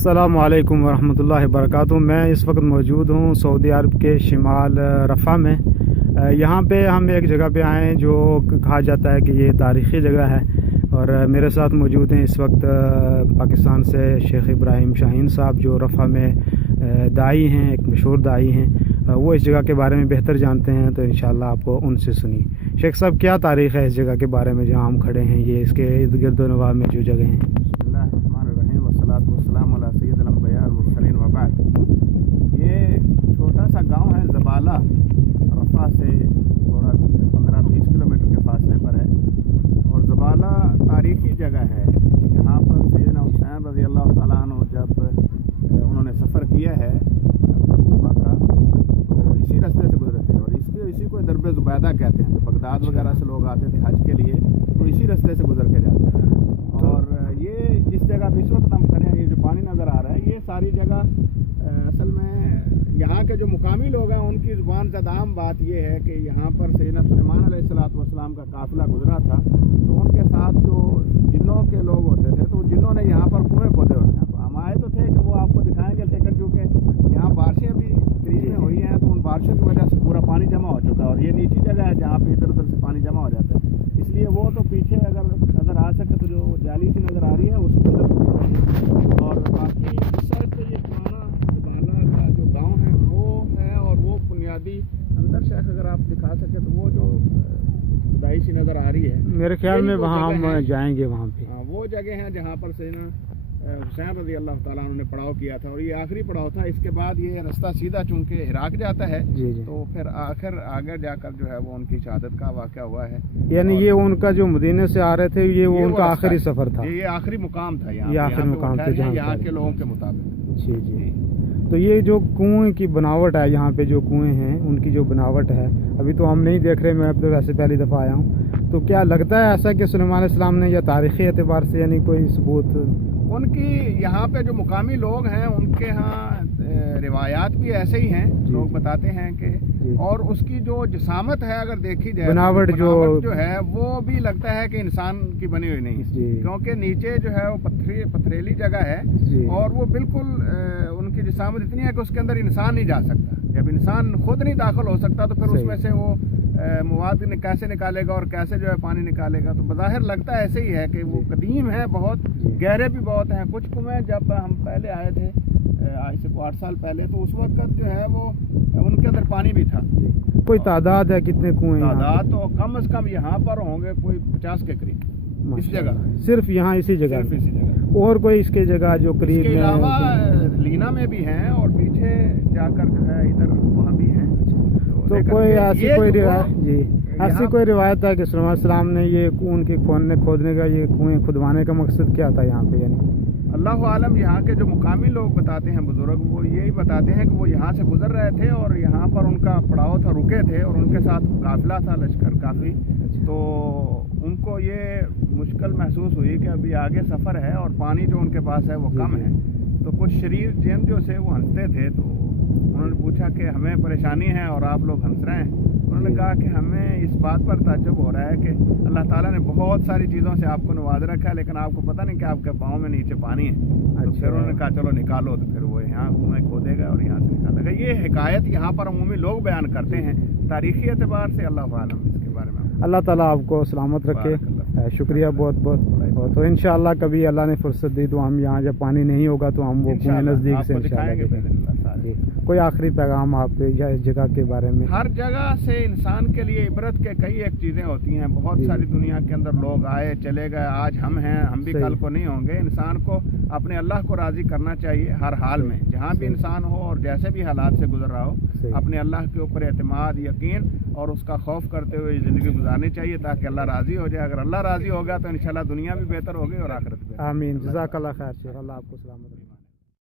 السلام علیکم ورحمۃ اللہ وبرکاتہ۔ میں اس وقت موجود ہوں سعودی عرب کے شمال رفح میں۔ یہاں پہ ہم ایک جگہ پہ آئے ہیں جو کہا جاتا ہے کہ یہ تاریخی جگہ ہے، اور میرے ساتھ موجود ہیں اس وقت پاکستان سے شیخ ابراہیم شاہین صاحب، جو رفح میں داعی ہیں، ایک مشہور داعی ہیں۔ وہ اس جگہ کے بارے میں بہتر جانتے ہیں، تو انشاءاللہ آپ کو ان سے سنیے۔ شیخ صاحب، کیا تاریخ ہے اس جگہ کے بارے میں جہاں ہم کھڑے ہیں، یہ اس کے ارد گرد و نواح میں جو جگہ ہیں؟ بسم اللہ الرحمن الرحیم، والصلاۃ والسلام علی سید الانبیاء والمرسلین وبعد۔ یہ چھوٹا سا گاؤں ہے زبالہ، رفح سے تھوڑا 15-20 کلومیٹر کے فاصلے پر ہے، اور زبالہ تاریخی جگہ ہے۔ یہاں پر سیدنا حسین رضی اللہ تعالیٰ عنہ جب انہوں نے سفر کیا ہے کوفہ کا، تو اسی راستے سے گزرے تھے، اور اسی کو درب زبیدہ کہتے ہیں۔ بغداد وغیرہ سے لوگ آتے تھے حج کے لیے، تو اسی راستے سے گزر کے جاتے ہیں۔ اور یہ جس جگہ پہ اس وقت ہم کھڑے ہیں، یہ جو پانی نظر آ رہا ہے، یہ ساری جگہ اصل میں یہاں کے جو مقامی لوگ ہیں ان کی زبان زد عام بات یہ ہے کہ یہاں پر سیدنا سلیمان علیہ السلام کا قافلہ گزرا تھا، تو ان کے ساتھ جو جنوں کے لوگ ہوتے تھے، تو جنوں نے یہاں پر کنویں کھودے ہوتے ہیں۔ ہم آئے تو تھے کہ وہ آپ کو دکھائیں گے، لیکن چونکہ یہاں بارشیں بھی قریب میں ہوئی ہیں، تو ان بارشوں کی وجہ سے پورا پانی جمع ہو چکا ہے، اور یہ نیچی جگہ ہے جہاں پہ ادھر ادھر سے پانی جمع ہو جاتا ہے۔ اس لیے وہ تو پیچھے اگر نظر آ سکے تو جو جالی سی نظر آ رہی ہے اس کے اندر، اور باقی اس سائڈ پہ یہ پرانا زبالہ کا جو گاؤں ہے وہ ہے، اور وہ بنیادی اندر شیخ اگر آپ دکھا سکے تو وہ جو دائی سی نظر آ رہی ہے، میرے خیال میں وہاں ہم جائیں گے، وہاں پہ وہ جگہ ہیں جہاں پر سیدنا حسین رضی اللہ تعالیٰ عنہ نے پڑاؤ کیا تھا، اور یہ آخری پڑاؤ تھا۔ اس کے بعد یہ راستہ سیدھا چونکہ عراق جاتا ہے، تو پھر آخر آگے جا کر جو ہے وہ ان کی شہادت کا واقعہ ہوا ہے۔ یعنی یہ ان کا جو مدینے سے آ رہے تھے، یہ ان کا آخری سفر تھا، یہ آخری مقام تھا، یہ آخری مقام تھا یہاں کے لوگوں کے مطابق۔ جی۔ تو یہ جو کنویں کی بناوٹ ہے، یہاں پہ جو کنویں ہیں ان کی جو بناوٹ ہے، ابھی تو ہم نہیں دیکھ رہے، میں اب تو ویسے پہلی دفعہ آیا ہوں، تو کیا لگتا ہے ایسا کہ سلیمان علیہ السلام نے، یا تاریخی اعتبار سے یعنی کوئی ثبوت؟ ان کی یہاں پہ جو مقامی لوگ ہیں ان کے ہاں روایات بھی ایسے ہی ہیں، لوگ بتاتے ہیں کہ، اور اس کی جو جسامت ہے اگر دیکھی جائے، بناوٹ جو ہے وہ بھی لگتا ہے کہ انسان کی بنی ہوئی نہیں، کیونکہ نیچے جو ہے وہ پتھریلی جگہ ہے، اور وہ بالکل ان کی جسامت اتنی ہے کہ اس کے اندر انسان نہیں جا سکتا۔ جب انسان خود نہیں داخل ہو سکتا تو پھر اس میں سے وہ مواد کیسے نکالے گا اور کیسے جو ہے پانی نکالے گا؟ تو بظاہر لگتا ہے ایسے ہی ہے کہ وہ قدیم ہے، بہت گہرے بھی بہت ہیں۔ کچھ کنویں جب ہم پہلے آئے تھے آج سے 8 سال پہلے، تو اس وقت جو ہے وہ ان کے اندر پانی بھی تھا۔ کوئی تعداد ہے کتنے کنویں؟ تعداد تو کم از کم یہاں پر ہوں گے کوئی 50 کے قریب، اس جگہ صرف یہاں اسی جگہ، اور کوئی اس کے جگہ جو قریب میں؟ اس کے علاوہ لینا میں بھی ہیں، اور پیچھے جا کر جو ہے ادھر وہاں بھی ہیں۔ تو کوئی ایسی کوئی روایت ہے کہ سلیمان علیہ السلام نے یہ ان کے کھودنے کا، یہ کنویں کھدوانے کا مقصد کیا تھا یہاں پہ؟ یعنی اللہ عالم، یہاں کے جو مقامی لوگ بتاتے ہیں بزرگ، وہ یہی بتاتے ہیں کہ وہ یہاں سے گزر رہے تھے، اور یہاں پر ان کا پڑاؤ تھا، رکے تھے، اور ان کے ساتھ قافلہ تھا، لشکر کافی، تو ان کو یہ مشکل محسوس ہوئی کہ ابھی آگے سفر ہے اور پانی جو ان کے پاس ہے وہ کم ہے۔ تو کچھ شریر جن جو سے وہ ہنستے تھے، تو انہوں نے پوچھا کہ ہمیں پریشانی ہے اور آپ لوگ ہنس رہے ہیں۔ انہوں نے کہا کہ ہمیں اس بات پر تعجب ہو رہا ہے کہ اللہ تعالیٰ نے بہت ساری چیزوں سے آپ کو نواز رکھا ہے، لیکن آپ کو پتہ نہیں کہ آپ کے پاؤں میں نیچے پانی ہے۔ تو پھر انہوں نے کہا چلو نکالو، تو پھر وہ یہاں کنویں کھودے گا اور یہاں سے نکالے گا۔ یہ حکایت یہاں پر عمومی لوگ بیان کرتے ہیں، تاریخی اعتبار سے اللہ عالم اس کے بارے میں۔ اللہ تعالیٰ آپ کو سلامت رکھے، شکریہ بہت بہت۔ تو انشاءاللہ کبھی اللہ نے فرصت دی تو ہم یہاں جب پانی نہیں ہوگا تو ہم وہ کنویں نزدیک سے انشاءاللہ۔ کوئی آخری پیغام آپ اس جگہ کے بارے میں؟ ہر جگہ سے انسان کے لیے عبرت کے کئی ایک چیزیں ہوتی ہیں۔ بہت ساری دنیا کے اندر لوگ آئے چلے گئے، آج ہم ہیں، ہم بھی کل کو نہیں ہوں گے۔ انسان کو اپنے اللہ کو راضی کرنا چاہیے ہر حال میں، جہاں بھی انسان ہو اور جیسے بھی حالات سے گزر رہا ہو، اپنے اللہ کے اوپر اعتماد، یقین اور اس کا خوف کرتے ہوئے زندگی گزارنی چاہیے، تاکہ اللہ راضی ہو جائے۔ اگر اللہ راضی ہوگا تو انشاءاللہ دنیا بھی بہتر ہوگی اور آخرت بھی۔ آمین، جزاک اللہ خیر شیخ، اللہ آپ کو سلامت رکھے۔